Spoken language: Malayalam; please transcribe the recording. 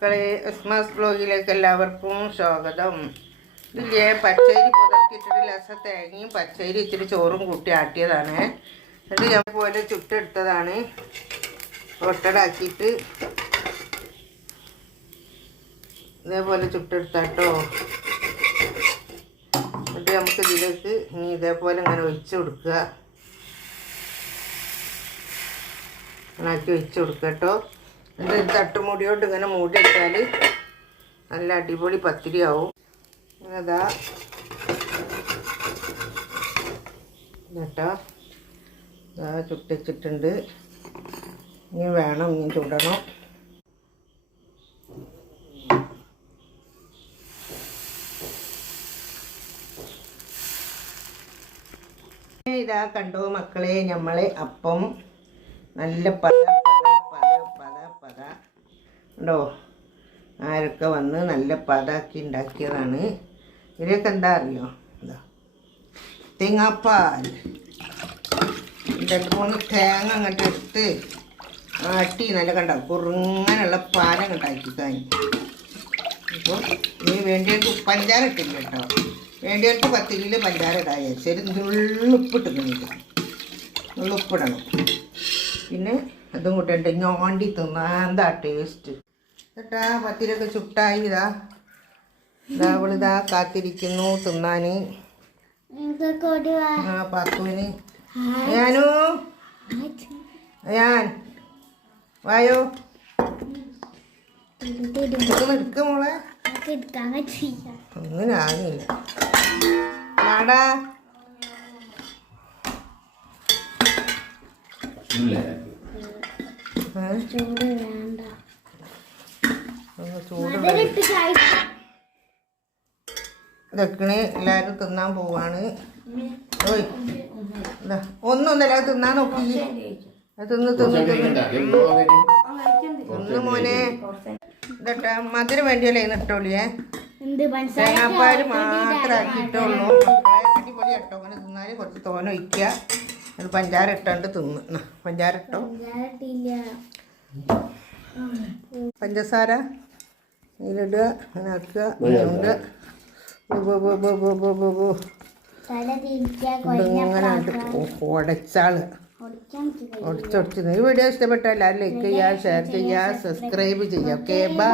മക്കളെ ക്രിസ്മസ് വ്ലോഗിലേക്ക് എല്ലാവർക്കും സ്വാഗതം. ഇതില്ലേ പച്ചരി പുതർത്തിയിട്ടിട്ട് ലസ തേങ്ങയും പച്ചരി ഇത്തിരി ചോറും കൂട്ടി ആട്ടിയതാണ്. എന്നിട്ട് ഞാൻ പോലെ ചുട്ടെടുത്തതാണ്. ഒട്ടടാക്കിയിട്ട് ഇതേപോലെ ചുട്ടെടുത്താട്ടോ. എന്നിട്ട് നമുക്ക് ഇതിലേക്ക് ഇനി ഇതേപോലെ ഇങ്ങനെ ഒഴിച്ച് കൊടുക്കുക. ആക്കി ഒഴിച്ച് കൊടുക്കുക കേട്ടോ. എന്നിട്ട് തട്ടുമുടിയോട്ട് ഇങ്ങനെ മൂടി ഇട്ടാൽ നല്ല അടിപൊളി പത്തിരി ആവും. അതാ കേട്ടോ, ഇതാ ചുട്ടിച്ചിട്ടുണ്ട്. ഇനി വേണം, ഇനി ചുടണം. ഇതാ കണ്ടോ മക്കളെ, നമ്മളെ അപ്പം നല്ല പത ഉണ്ടോ. ആരൊക്കെ വന്ന് നല്ല പതാക്കി ഉണ്ടാക്കിയതാണ്. ഇതിലേക്ക് എന്താ അറിയോ, എന്താ തേങ്ങാപ്പാൽ 2-3 തേങ്ങ അങ്ങോട്ട് എടുത്ത് ആട്ടി നല്ല കണ്ട കുറുങ്ങനുള്ള പാലം ഉണ്ടാക്കി കഴിഞ്ഞു. അപ്പോൾ ഇനി വേണ്ടിയവർക്ക് പഞ്ചാര ഇട്ടില്ല കേട്ടോ. വേണ്ടിയവർക്ക് പത്തിരിയിൽ പഞ്ചാര ഇടായ ശരി. നുള്ളുപ്പിട്ടില്ല, നുള്ളുപ്പിടണം. പിന്നെ അതും കൂട്ടുണ്ട് ഞോണ്ടി തിന്നാൻ എന്താ ടേസ്റ്റ് കേട്ടാ. പത്തിരിയൊക്കെ ചുട്ടായി. അവളിതാ കാത്തിരിക്കുന്നു തിന്നാൻ. ആ പാത്തുവിന് ഞാൻ വായോ എടുക്ക മോളെ. ഒന്നും ആകില്ല ആടാ. ഇതൊക്കെ എല്ലാവരും തിന്നാൻ പോവാണ്. ഓയ് ഒന്നൊന്നല്ല തിന്നാൻ നോക്കി. തിന്ന് മോനെ. ഇതട്ടാ മധുരം വേണ്ടിയല്ലേ ഇട്ടോളിയേ. തേങ്ങാപ്പാൽ മാത്രം ആക്കിയിട്ടുള്ളൂ. അടിപൊളി കേട്ടോ. അങ്ങനെ തിന്നാല് കുറച്ച് തോന ഒഴിക്കുക. അത് പഞ്ചാര ഇട്ടോണ്ട് തിന്ന്. പഞ്ചാര ഇട്ടോ, പഞ്ചസാര ഇതിലിടുക, അങ്ങനെ ആക്കുക. ഇങ്ങനെ ഉടച്ചാള് ഒടിച്ചൊടിച്ച്. ഈ വീഡിയോ ഇഷ്ടപ്പെട്ടാൽ എല്ലാവരും ലൈക്ക് ചെയ്യുക, ഷെയർ ചെയ്യുക, സബ്സ്ക്രൈബ് ചെയ്യുക. Okay, by.